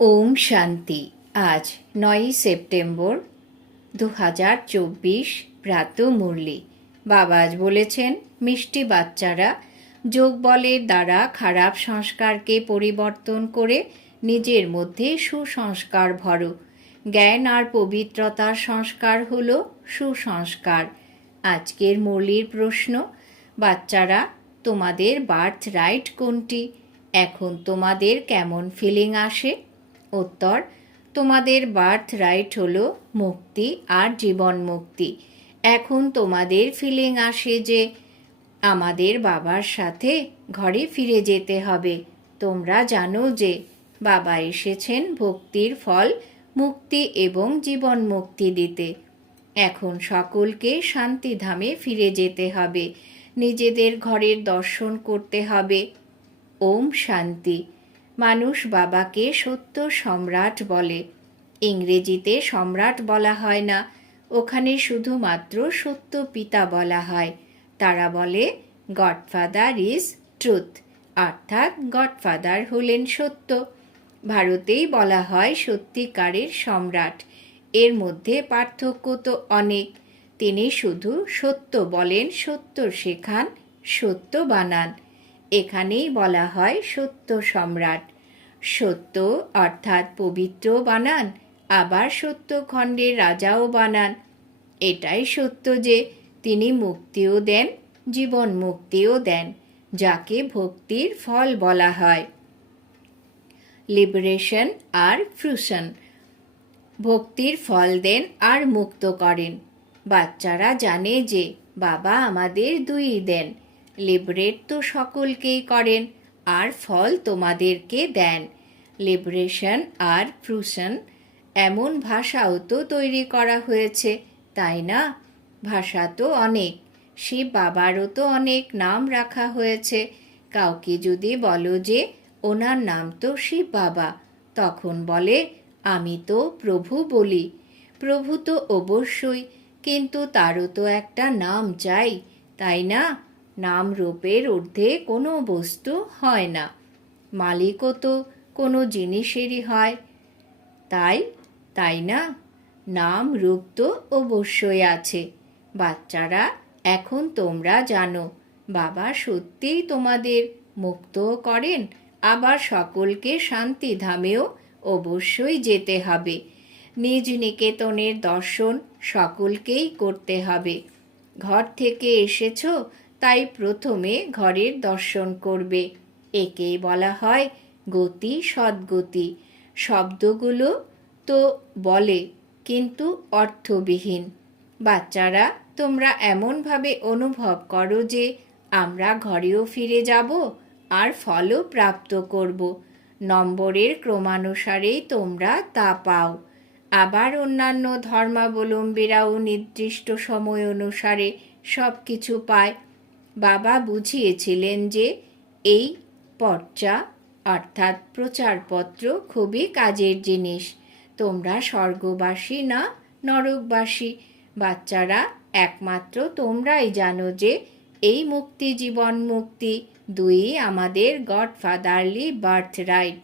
ওম শান্তি। আজ নয়ই সেপ্টেম্বর দু হাজার চব্বিশ প্রাত মুরলি। বাবা আজ বলেছেন, মিষ্টি বাচ্চারা যোগ বলের দ্বারা খারাপ সংস্কারকে পরিবর্তন করে নিজের মধ্যে সুসংস্কার ভরো। জ্ঞান আর পবিত্রতার সংস্কার হল সুসংস্কার। আজকের মুরলির প্রশ্ন, বাচ্চারা, তোমাদের বার্থ রাইট কোনটি? এখন তোমাদের কেমন ফিলিং আসে? উত্তর, তোমাদের বার্থ রাইট হলো মুক্তি আর জীবন মুক্তি। এখন তোমাদের ফিলিং আসে যে আমাদের বাবার সাথে ঘরে ফিরে যেতে হবে। তোমরা জানো যে বাবা এসেছেন ভক্তির ফল, মুক্তি এবং জীবন মুক্তি দিতে। এখন সকলকে শান্তিধামে ফিরে যেতে হবে। নিজেদের ঘরের দর্শন করতে হবে। ওম শান্তি। মানুষ বাবাকে সত্য সম্রাট বলে। ইংরেজিতে সম্রাট বলা হয় না, ওখানে শুধুমাত্র সত্য পিতা বলা হয়। তারা বলে, গডফাদার ইজ ট্রুথ অর্থাৎ গডফাদার হলেন সত্য। ভারতেই বলা হয় সত্যিকারের সম্রাট। এর মধ্যে পার্থক্য তো অনেক। তিনি শুধু সত্য বলেন, সত্য শেখান, সত্য বানান। এখানেই বলা হয় সত্য সম্রাট। সত্য অর্থাৎ পবিত্র বানান, আবার সত্য খণ্ডের রাজাও বানান। এটাই সত্য যে তিনি মুক্তিও দেন, জীবন মুক্তিও দেন, যাকে ভক্তির ফল বলা হয়। লিবারেশন আর ফ্রুশন, ভক্তির ফল দেন আর মুক্ত করেন। বাচ্চারা জানে যে বাবা আমাদের দুই দেন। লিবারেট তো সকলকেই করেন, আর ফল তোমাদেরকে দেন। লিবারেশন আর প্রুশন এমন ভাষাও তো তৈরি করা হয়েছে, তাই না? ভাষা তো অনেক, শিব বাবারও তো অনেক নাম রাখা হয়েছে। কাউকে যদি বলো যে, ওনার নাম তো শিব বাবা, তখন বলে, আমি তো প্রভু বলি। প্রভু তো অবশ্যই, কিন্তু তারও তো একটা নাম চাই, তাই না? নাম রূপের ঊর্ধ্বে কোনো বস্তু হয় না। মালিকও তো কোনো জিনিসেরই হয়। তাই তাই না? নাম রূপ তো অবশ্যই আছে। বাচ্চারা, এখন তোমরা জানো, বাবা সত্যিই তোমাদের মুক্ত করেন, আবার সকলকে শান্তিধামেও অবশ্যই যেতে হবে। নিজ নিকেতনের দর্শন সকলকেই করতে হবে। ঘর থেকে এসেছ তাই প্রথমে ঘরের দর্শন করবে। একেই বলা হয় গতি সদ্গতি। শব্দগুলো তো বলে, কিন্তু অর্থবিহীন। বাচ্চারা, তোমরা এমনভাবে অনুভব করো যে আমরা ঘরেও ফিরে যাব আর ফলও প্রাপ্ত করব। নম্বরের ক্রমানুসারেই তোমরা তা পাও। আবার অন্যান্য ধর্মাবলম্বীরাও নির্দিষ্ট সময় অনুসারে সব কিছু পায়। বাবা বুঝিয়েছিলেন যে এই পর্চা অর্থাৎ প্রচারপত্র খুবই কাজের জিনিস। তোমরা স্বর্গবাসী না নরকবাসী? বাচ্চারা, একমাত্র তোমরাই জানো যে এই মুক্তি জীবন মুক্তি দুই আমাদের গডফাদারলি বার্থ রাইট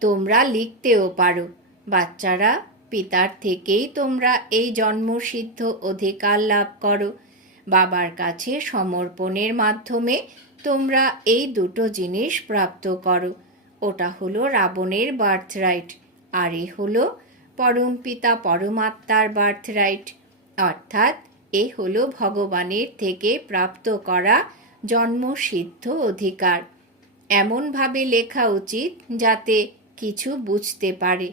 তোমরা লিখতেও পারো। বাচ্চারা, পিতার থেকেই তোমরা এই জন্মসিদ্ধ অধিকার লাভ করো। বাবার কাছে সমর্পণের মাধ্যমে তোমরা এই দুটো জিনিস প্রাপ্ত করো। ওটা হলো রাবণের বার্থ রাইট আর এ হলো পরম পিতা পরমাত্মার বার্থ রাইট অর্থাৎ এ হলো ভগবানের থেকে প্রাপ্ত করা জন্মসিদ্ধ অধিকার। এমনভাবে লেখা উচিত যাতে কিছু বুঝতে পারে।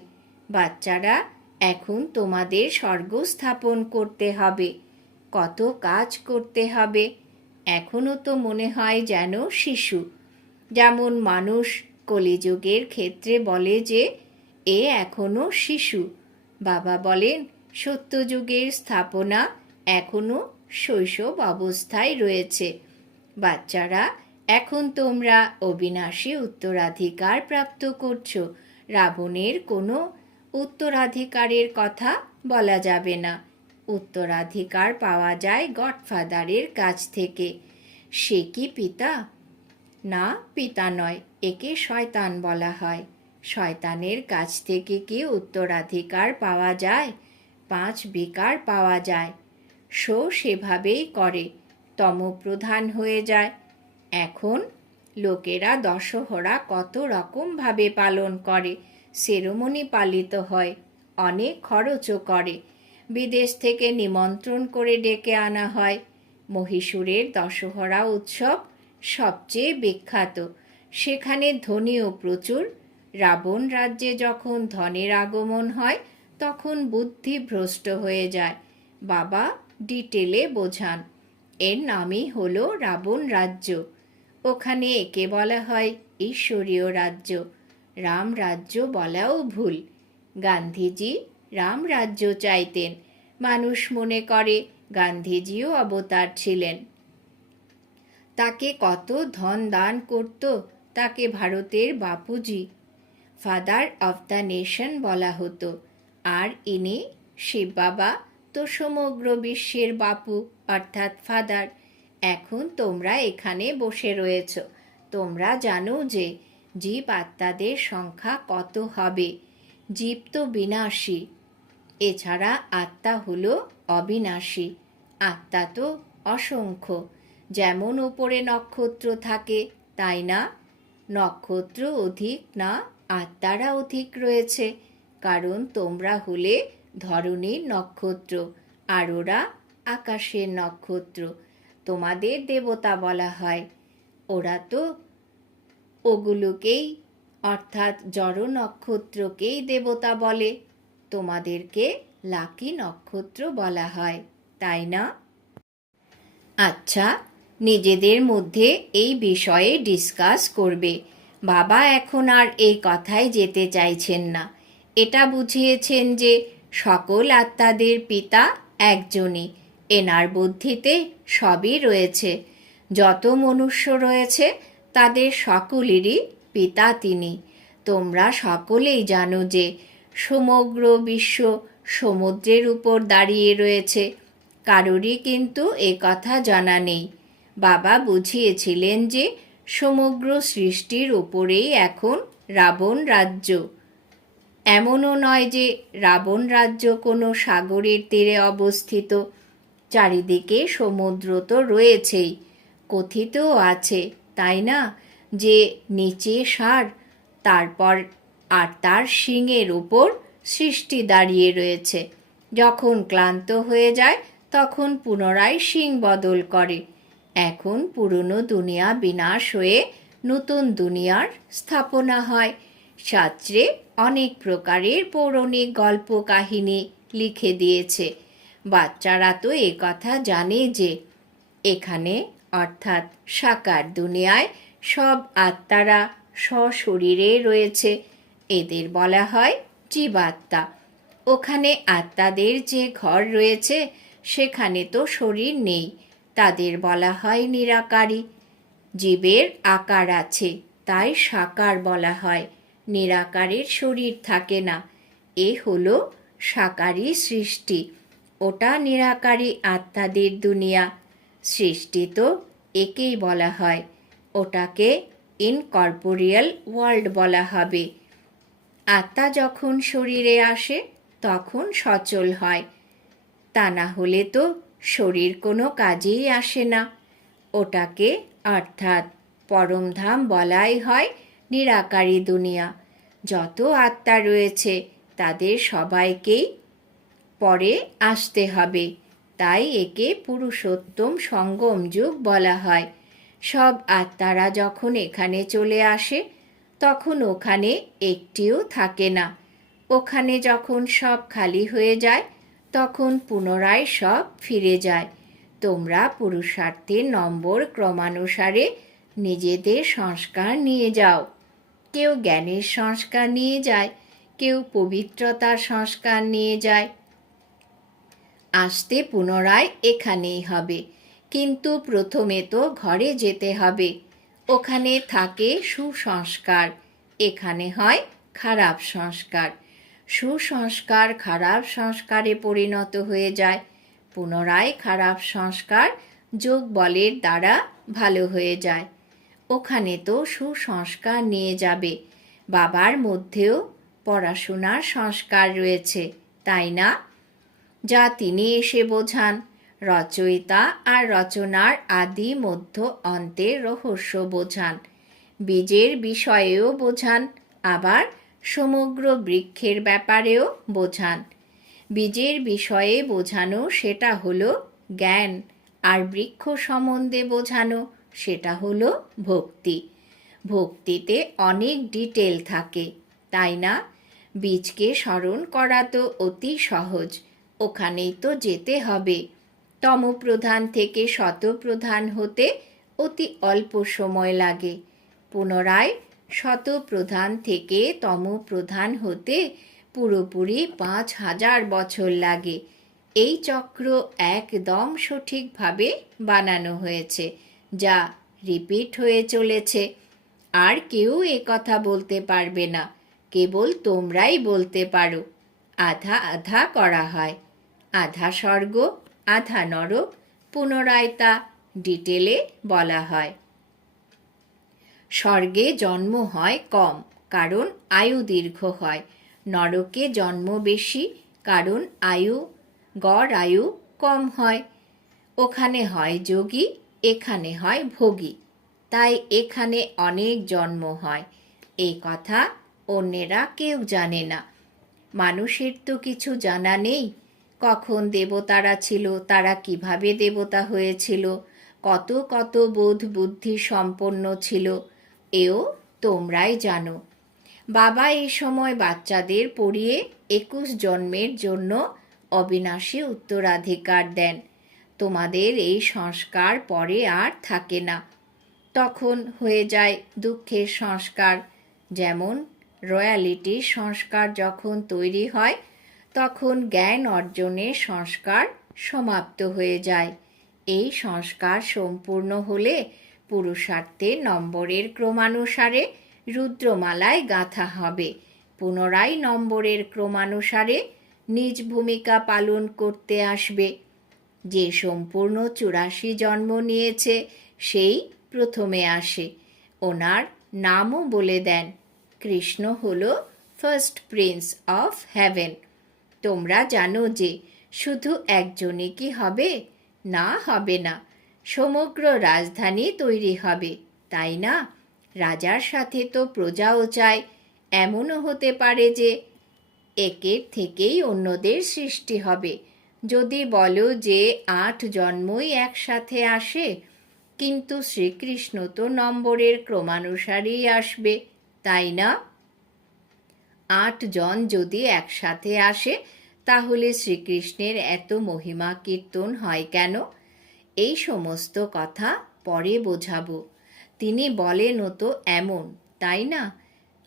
বাচ্চারা, এখন তোমাদের স্বর্গ স্থাপন করতে হবে। কত কাজ করতে হবে। এখনও তো মনে হয় যেন শিশু। যেমন মানুষ কলিযুগের ক্ষেত্রে বলে যে, এ এখনও শিশু। বাবা বলেন, সত্যযুগের স্থাপনা এখনও শৈশব অবস্থায় রয়েছে। বাচ্চারা, এখন তোমরা অবিনাশী উত্তরাধিকার প্রাপ্ত করছ। রাবণের কোনো উত্তরাধিকারের কথা বলা যাবে না। উত্তরাধিকার পাওয়া যায় গডফাদারের কাছ থেকে। সে কি পিতা? না, পিতা নয়, একে শয়তান বলা হয়। শয়তানের কাছ থেকে কি উত্তরাধিকার পাওয়া যায়? পাঁচ বিকার পাওয়া যায়। শো সেভাবেই করে, তমপ্রধান হয়ে যায়। এখন লোকেরা দশহরা কত রকমভাবে পালন করে, সেরোমনি পালিত হয়, অনেক খরচও করে। বিদেশ থেকে নিমন্ত্রণ করে ডেকে আনা হয়। মহীশূরের দশহরা উৎসব সবচেয়ে বিখ্যাত। সেখানে ধনীও প্রচুর। রাবণ রাজ্যে যখন ধনের আগমন হয়, তখন বুদ্ধি ভ্রষ্ট হয়ে যায়। বাবা ডিটেলে বোঝান, এর নামই হলো রাবণ রাজ্য। ওখানে একে বলা হয় ঈশ্বরীয় রাজ্য। রাম রাজ্য বলাও ভুল। গান্ধীজি রাম রাজ্য চাইতেন। মানুষ মনে করে গান্ধীজিও অবতার ছিলেন। তাকে কত ধন দান করত, তাকে ভারতের Bapuji. Father of the nation বলা হতো। আর ইনি শিব বাবা তো সমগ্র বিশ্বের বাপু, অর্থাৎ ফাদার এখন তোমরা এখানে বসে রয়েছ। তোমরা জানো যে জীব আত্মাদের সংখ্যা কত হবে। জীব তো বিনাশী। এছাড়া আত্মা হল অবিনাশী। আত্মা তো অসংখ্য। যেমন ওপরে নক্ষত্র থাকে, তাই না? নক্ষত্র অধিক না আত্মারা অধিক রয়েছে। কারণ তোমরা হলে ধরনীর নক্ষত্র, আর ওরা আকাশের নক্ষত্র। তোমাদের দেবতা বলা হয়। ওরা তো ওগুলোকেই, অর্থাৎ জড় নক্ষত্রকেই দেবতা বলে। তোমাদেরকে লাকি নক্ষত্র বলা হয়, তাই না? আচ্ছা নিজেদের মধ্যে এই বিষয়ে ডিসকাস করবে। বাবা এখন আর এই কথায় যেতে চাইছেন না। এটা বুঝিয়েছেন যে সকল আত্মাদের পিতা একজনই। এনার বুদ্ধিতে সবই রয়েছে। যত মনুষ্য রয়েছে, তাদের সকলেরই পিতা তিনি। তোমরা সকলেই জানো যে সমগ্র বিশ্ব সমুদ্রের উপর দাঁড়িয়ে রয়েছে। কারোরই কিন্তু এ কথা জানা নেই। বাবা বুঝিয়েছিলেন যে সমগ্র সৃষ্টির উপরেই এখন রাবণ রাজ্য। এমনও নয় যে রাবণ রাজ্য কোনো সাগরের তীরে অবস্থিত। চারিদিকে সমুদ্র তো রয়েছেই, কথিতও আছে, তাই না? যে নিচে সার, তারপর আর তার শিঙের উপর সৃষ্টি দাঁড়িয়ে রয়েছে। যখন ক্লান্ত হয়ে যায়, তখন পুনরায় শিং বদল করে। এখন পুরনো দুনিয়া বিনাশ হয়ে নতুন দুনিয়ার স্থাপনা হয়। শাস্ত্রে অনেক প্রকারের পৌরাণিক গল্প কাহিনী লিখে দিয়েছে। বাচ্চারা তো এ কথা জানে যে, এখানে অর্থাৎ সাকার দুনিয়ায় সব আত্মারা সশরীরে রয়েছে। এদের বলা হয় জীবাত্মা। ওখানে আত্মাদের যে ঘর রয়েছে, সেখানে তো শরীর নেই। তাদের বলা হয় নিরাকারী। জীবের আকার আছে, তাই সাকার বলা হয়। নিরাকারের শরীর থাকে না। এ হলো সাকারী সৃষ্টি। ওটা নিরাকারী আত্মাদের দুনিয়া। সৃষ্টি তো একেই বলা হয়। ওটাকে ইনকর্পোরিয়াল ওয়ার্ল্ড বলা হবে। আত্মা যখন শরীরে আসে, তখন সচল হয়। তা না হলে তো শরীর কোনো কাজেই আসে না। ওটাকে অর্থাৎ পরমধাম বলাই হয় নিরাকারী দুনিয়া। যত আত্মা রয়েছে, তাদের সবাইকেই পরে আসতে হবে। তাই একে পুরুষোত্তম সঙ্গম যুগ বলা হয়। সব আত্মারা যখন এখানে চলে আসে তখন ওখানে একটিও থাকে না। ওখানে যখন সব খালি হয়ে যায়, তখন পুনরায় সব ফিরে যায়। তোমরা পুরুষার্থের নম্বর ক্রমানুসারে নিজেদের সংস্কার নিয়ে যাও। কেউ জ্ঞানের সংস্কার নিয়ে যায়, কেউ পবিত্রতার সংস্কার নিয়ে যায়। আসতে পুনরায় এখানেই হবে, কিন্তু প্রথমে তো ঘরে যেতে হবে। ওখানে থাকে সুসংস্কার। এখানে হয় খারাপ সংস্কার। সুসংস্কার খারাপ সংস্কারে পরিণত হয়ে যায়। পুনরায় খারাপ সংস্কার যোগ বলের দ্বারা ভালো হয়ে যায়। ওখানে তো সুসংস্কার নিয়ে যাবে। বাবার মধ্যেও পড়াশোনার সংস্কার রয়েছে, তাই না? যা তিনি এসে বোঝান। রচয়িতা আর রচনার আদি মধ্য অন্তের রহস্য বোঝান। বীজের বিষয়েও বোঝান, আবার সমগ্র বৃক্ষের ব্যাপারেও বোঝান। বীজের বিষয়ে বোঝানো সেটা হলো জ্ঞান, আর বৃক্ষ সম্বন্ধে বোঝানো সেটা হলো ভক্তি। ভক্তিতে অনেক ডিটেল থাকে, তাই না? বীজকে স্মরণ করা তো অতি সহজ, ওখানেই তো যেতে হবে। তমপ্রধান থেকে শতপ্রধান হতে অতি অল্প সময় লাগে। পুনরায় শতপ্রধান থেকে তমপ্রধান হতে পুরোপুরি পাঁচ হাজার বছর লাগে। এই চক্র একদম সঠিকভাবে বানানো হয়েছে, যা রিপিট হয়ে চলেছে। আর কেউ এ কথা বলতে পারবে না, কেবল তোমরাই বলতে পারো। আধা আধা করা হয়। আধা স্বর্গ আধা নরক পুনরায় তা ডিটেলে বলা হয়। স্বর্গে জন্ম হয় কম, কারণ আয়ু দীর্ঘ হয়। নরকে জন্ম বেশি, কারণ আয়ু, গড় আয়ু কম হয়। ওখানে হয় যোগী, এখানে হয় ভোগী। তাই এখানে অনেক জন্ম হয়। এই কথা অন্যেরা কেউ জানে না। মানুষের তো কিছু জানা নেই। কখন দেবতারা ছিল, তারা কীভাবে দেবতা হয়েছিল, কত কত বোধ বুদ্ধি সম্পন্ন ছিল, এও তোমরাই জানো। বাবা এই সময় বাচ্চাদের পড়িয়ে একুশ জন্মের জন্য অবিনাশী উত্তরাধিকার দেন। তোমাদের এই সংস্কার পরে আর থাকে না। তখন হয়ে যায় দুঃখের সংস্কার, যেমন রয়্যালিটির সংস্কার যখন তৈরি হয় তখন জ্ঞান অর্জনের সংস্কার সমাপ্ত হয়ে যায়। এই সংস্কার সম্পূর্ণ হলে পুরুষার্থের নম্বরের ক্রমানুসারে রুদ্রমালায় গাঁথা হবে। পুনরায় নম্বরের ক্রমানুসারে নিজ ভূমিকা পালন করতে আসবে। যে সম্পূর্ণ চুরাশি জন্ম নিয়েছে, সেই প্রথমে আসে। ওনার নামও বলে দেন। কৃষ্ণ হল ফার্স্ট প্রিন্স অফ হ্যাভেন তোমরা জানো যে শুধু একজনই কি হবে? না হবে না। সমগ্র রাজধানী তৈরি হবে, তাই না? রাজার সাথে তো প্রজাও চায়, এমনও হতে পারে যে একের থেকেই অন্যদের সৃষ্টি হবে। যদি বলো যে আট জন্মই একসাথে আসে, কিন্তু শ্রীকৃষ্ণ তো নম্বরের ক্রমানুসারেই আসবে, তাই না? আট জন যদি একসাথে আসে, তাহলে শ্রীকৃষ্ণের এত মহিমা কীর্তন হয় কেন? এই সমস্ত কথা পরে বোঝাবো। তিনি বলেনও তো এমন, তাই না?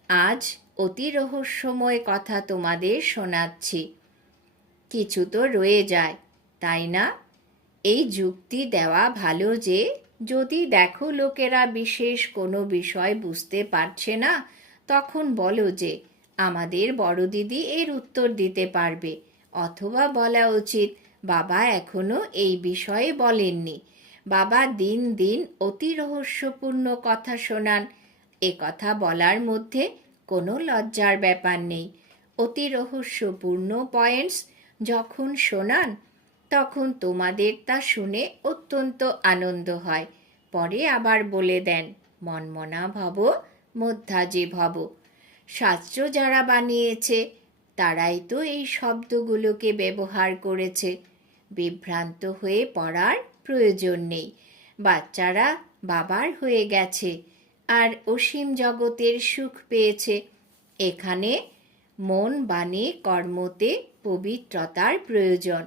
আজ অতি রহস্যময় কথা তোমাদের শোনাচ্ছি। কিছু তো রয়ে যায়, তাই না? এই যুক্তি দেওয়া ভালো যে, যদি দেখো লোকেরা বিশেষ কোনো বিষয় বুঝতে পারছে না, তখন বলো যে আমাদের বড় দিদি এর উত্তর দিতে পারবে। অথবা বলা উচিত, বাবা এখনও এই বিষয়ে বলেননি। বাবা দিন দিন অতি রহস্যপূর্ণ কথা শোনান। এ কথা বলার মধ্যে কোনো লজ্জার ব্যাপার নেই। অতি রহস্যপূর্ণ পয়েন্টস যখন শোনান, তখন তোমাদের তা শুনে অত্যন্ত আনন্দ হয়। পরে আবার বলে দেন মনমনা ভব মধ্যাজি ভব শাস্ত্র যারা বানিয়েছে, তারাই তো এই শব্দগুলোকে ব্যবহার করেছে। বিভ্রান্ত হয়ে পড়ার প্রয়োজন নেই। বাচ্চারা বাবার হয়ে গেছে আর অসীম জগতের সুখ পেয়েছে। এখানে মন বাণী কর্মতে পবিত্রতার প্রয়োজন।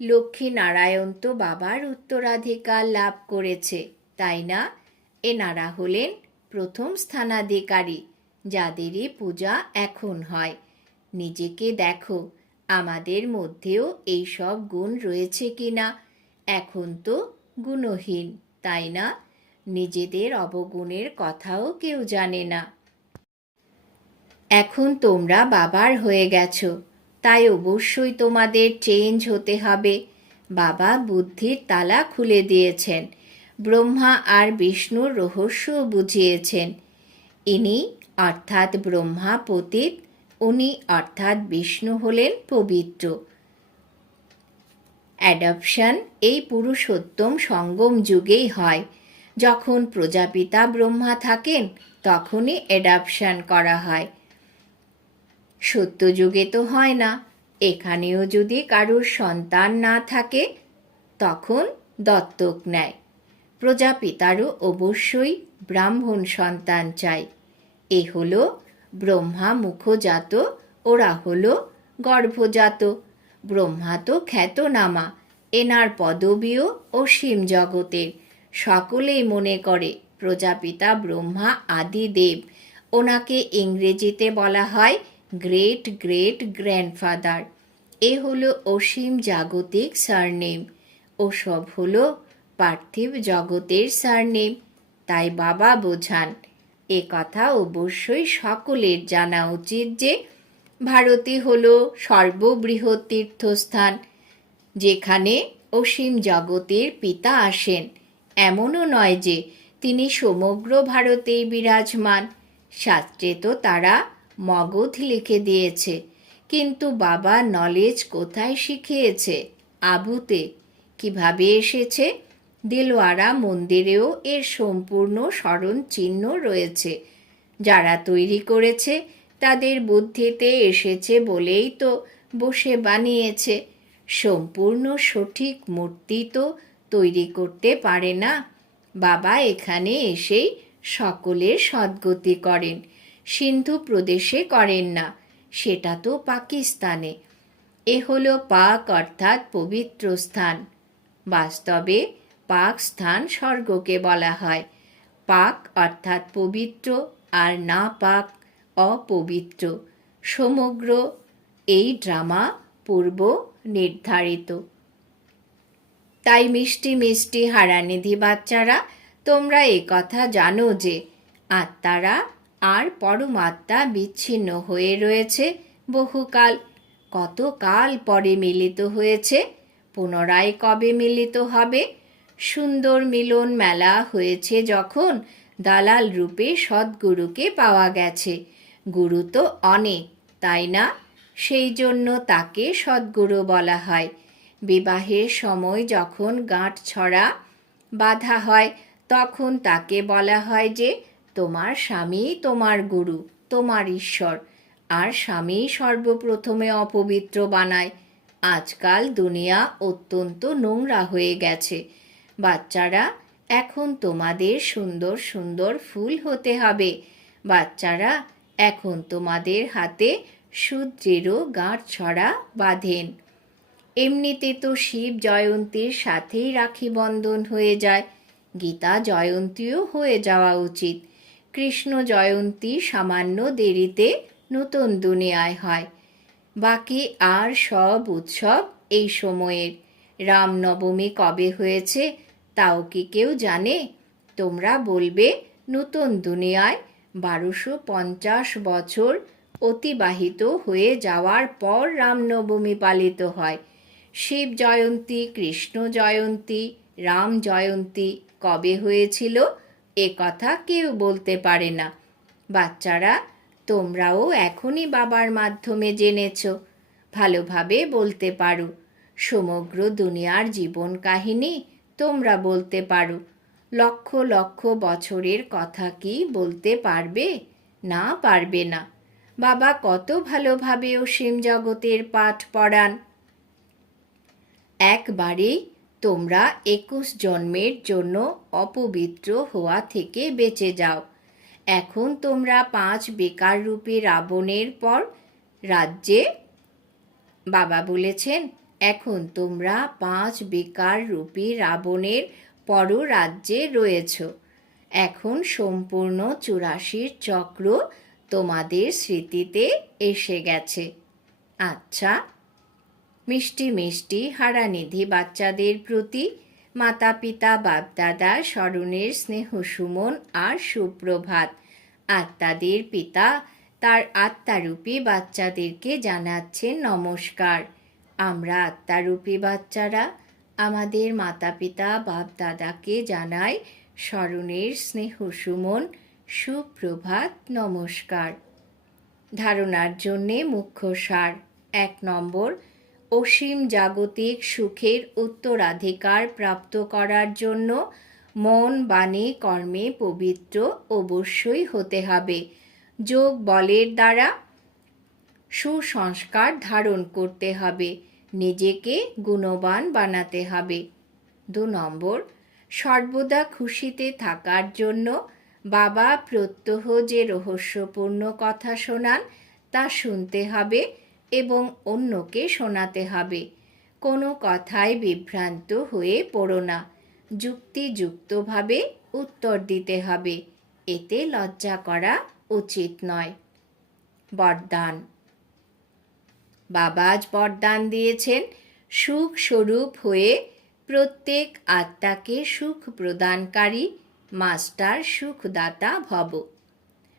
লক্ষ্মী নারায়ণ তো বাবার উত্তরাধিকার লাভ করেছে, তাই না? এনারা হলেন প্রথম স্থানাধিকারী। যাদেরই পূজা এখন হয়। নিজেকে দেখো, আমাদের মধ্যেও এই সব গুণ রয়েছে কিনা? এখন তো গুণহীন, তাই না? নিজেদের অবগুণের কথাও কেউ জানে না। এখন তোমরা বাবার হয়ে গেছো, তাই অবশ্যই তোমাদের চেঞ্জ হতে হবে। বাবা বুদ্ধির তালা খুলে দিয়েছেন, ব্রহ্মা আর বিষ্ণুর রহস্য বুঝিয়েছেন। ইনি অর্থাৎ ব্রহ্মা পতিত, উনি অর্থাৎ বিষ্ণু হলেন পবিত্র। অ্যাডপশন এই পুরুষোত্তম সঙ্গম যুগেই হয়। যখন প্রজাপিতা ব্রহ্মা থাকেন, তখনই অ্যাডাপশন করা হয়। সত্যযুগে তো হয় না। এখানেও যদি কারোর সন্তান না থাকে, তখন দত্তক নেয়। প্রজাপিতারও অবশ্যই ব্রাহ্মণ সন্তান চাই। এ হলো ব্রহ্মা মুখজাত ওরা হলো গর্ভজাত। ব্রহ্মা তো খ্যাতনামা, এনার পদবীও অসীম জগতের সকলেই মনে করে, প্রজাপিতা ব্রহ্মা আদিদেব। ওনাকে ইংরেজিতে বলা হয় গ্রেট গ্রেট গ্র্যান্ডফাদার এ হলো অসীম জাগতিক সারনেম ওসব হলো পার্থিব জগতের সারনেম তাই বাবা বোঝান এ কথা অবশ্যই সকলের জানা উচিত যে ভারতই হল সর্ববৃহৎ তীর্থস্থান, যেখানে অসীম জগতের পিতা আসেন। এমনও নয় যে তিনি সমগ্র ভারতেই বিরাজমান। শাস্ত্রে তো তারা মগধ লিখে দিয়েছে, কিন্তু বাবা নলেজ কোথায় শিখিয়েছে? আবুতে কীভাবে এসেছে? দিলওয়ারা মন্দিরেও এর সম্পূর্ণ স্মরণ চিহ্ন রয়েছে। যারা তৈরি করেছে, তাদের বুদ্ধিতে এসেছে বলেই তো বসে বানিয়েছে। সম্পূর্ণ সঠিক মূর্তি তো তৈরি করতে পারে না। বাবা এখানে এসেই সকলের সদ্গতি করেন, সিন্ধু প্রদেশে করেন না, সেটা তো পাকিস্তানে। এ হলো পাক অর্থাৎ পবিত্র স্থান। বাস্তবে পাক স্থান স্বর্গকে বলা হয়। পাক অর্থাৎ পবিত্র আর না পাক অপবিত্র। সমগ্র এই ড্রামা পূর্ব নির্ধারিত। তাই মিষ্টি মিষ্টি হারানিধি বাচ্চারা, তোমরা এ কথা জানো যে আত্মারা আর পরমাত্মা বিচ্ছিন্ন হয়ে রয়েছে বহুকাল। কত কাল পরে মিলিত হয়েছে, পুনরায় কবে মিলিত হবে? সুন্দর মিলন মেলা হয়েছে যখন দালাল রূপে সদ্গুরুকে পাওয়া গেছে। গুরু তো অনেক, তাই না? সেই জন্য তাকে সদ্গুরু বলা হয়। বিবাহের সময় যখন গাঁট ছড়া বাধা হয়, তখন তাকে বলা হয় যে, তোমার স্বামী তোমার গুরু, তোমার ঈশ্বর। আর স্বামী সর্বপ্রথমে অপবিত্র বানায়। আজকাল দুনিয়া অত্যন্ত নোংরা হয়ে গেছে। বাচ্চারা, এখন তোমাদের সুন্দর সুন্দর ফুল হতে হবে। বাচ্চারা, এখন তোমাদের হাতে সুদৃঢ় গাঁট ছড়া বাঁধেন। এমনিতে তো শিব জয়ন্তীর সাথেই রাখি বন্ধন হয়ে যায়। গীতা জয়ন্তীও হয়ে যাওয়া উচিত। কৃষ্ণ জয়ন্তী সামান্য দেরিতে নতুন দুনিয়ায় হয়। বাকি আর সব উৎসব এই সময়ের। রামনবমী কবে হয়েছে তাও কি কেউ জানে? তোমরা বলবে, নতুন দুনিয়ায় বারোশো পঞ্চাশ বছর অতিবাহিত হয়ে যাওয়ার পর রামনবমী পালিত হয়। শিব জয়ন্তী, কৃষ্ণ জয়ন্তী, রাম জয়ন্তী কবে হয়েছিল এ কথা কেউ বলতে পারে না। বাচ্চারা, তোমরাও এখনই বাবার মাধ্যমে জেনেছ, ভালোভাবে বলতে পারো। সমগ্র দুনিয়ার জীবন কাহিনী তোমরা বলতে পারো। লক্ষ লক্ষ বছরের কথা কি বলতে পারবে? না পারবে না। বাবা কত ভালোভাবে অসীম জগতের পাঠ পড়ান। একবারেই তোমরা একুশ জন্মের জন্য অপবিত্র হওয়া থেকে বেঁচে যাও। এখন তোমরা পাঁচ বেকার রূপী রাবণের পর রাজ্যে বাবা বলেছেন এখন তোমরা পাঁচ বেকার রূপী রাবণের পর রাজ্যে রয়েছ। এখন সম্পূর্ণ চুরাশির চক্র তোমাদের স্মৃতিতে এসে গেছে। আচ্ছা মিষ্টি মিষ্টি হারানিধি বাচ্চাদের প্রতি মাতা পিতা বাপদাদা, স্মরণের স্নেহ সুমন আর সুপ্রভাত। আত্মাদের পিতা, তার আত্মারূপী বাচ্চাদেরকে জানাচ্ছেন নমস্কার। আমরা আত্মারূপী বাচ্চারা আমাদের মাতা পিতা বাপ দাদাকে জানাই স্মরণের স্নেহ সুমন, সুপ্রভাত নমস্কার। ধারণার জন্যে মুখ্য সার, এক নম্বর, অসীম জাগতিক সুখের উত্তরাধিকার প্রাপ্ত করার জন্য মন, বাণী, কর্মে পবিত্র অবশ্যই হতে হবে। যোগ বলের দ্বারা সুসংস্কার ধারণ করতে হবে, নিজেকে গুণবান বানাতে হবে। দু নম্বর, সর্বদা খুশিতে থাকার জন্য বাবা প্রত্যহ যে রহস্যপূর্ণ কথা শোনান তা শুনতে হবে এবং অন্যকে শোনাতে হবে। কোনো কথায় বিভ্রান্ত হয়ে পড়ো না। যুক্তিযুক্তভাবে উত্তর দিতে হবে। এতে লজ্জা করা উচিত নয়। বরদান। বাবা আজ বরদান দিয়েছেন। সুখ স্বরূপ হয়ে প্রত্যেক আত্মাকে সুখ প্রদানকারী মাস্টার, সুখদাতা ভব।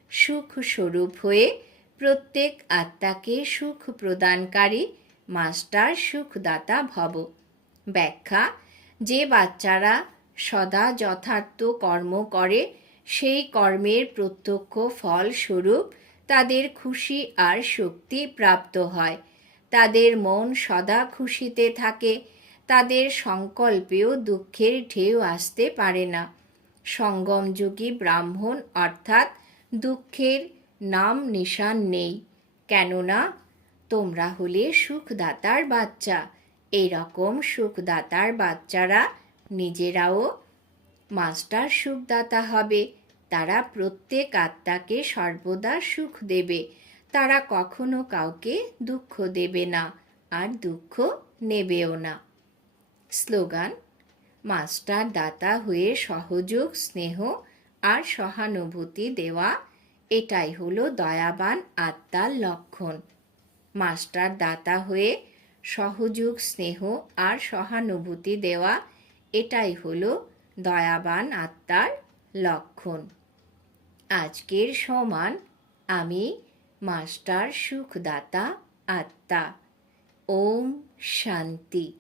সুখ স্বরূপ হয়ে প্রত্যেক আত্মাকে সুখ প্রদানকারী মাস্টার, সুখদাতা ভব। ব্যাখ্যা, যে বাচ্চারা সদা যথার্থ কর্ম করে, সেই কর্মের প্রত্যক্ষ ফল স্বরূপ তাদের খুশি আর শক্তি প্রাপ্ত হয়। তাদের মন সদা খুশিতে থাকে, তাদের সংকল্পেও দুঃখের ঢেউ আসতে পারে না। সঙ্গমযুগী ব্রাহ্মণ অর্থাৎ দুঃখের নাম নিশান নেই, কেননা তোমরা হলে সুখদাতার বাচ্চা। এরকম সুখদাতার বাচ্চারা নিজেরাও মাস্টার সুখদাতা হবে। তারা প্রত্যেক আত্মাকে সর্বদা সুখ দেবে। তারা কখনো কাউকে দুঃখ দেবে না আর দুঃখ নেবেও না। স্লোগান মাস্টার দাতা হয়ে সহযোগ, স্নেহ আর সহানুভূতি দেওয়া, এটাই হলো দয়াবান আত্মার লক্ষণ। মাস্টার দাতা হয়ে সহযোগ, স্নেহ আর সহানুভূতি দেওয়া, এটাই হলো দয়াবান আত্মার লক্ষণ। আজকের সমান আমি মাস্টার সুখদাতা আত্মা। ওম শান্তি।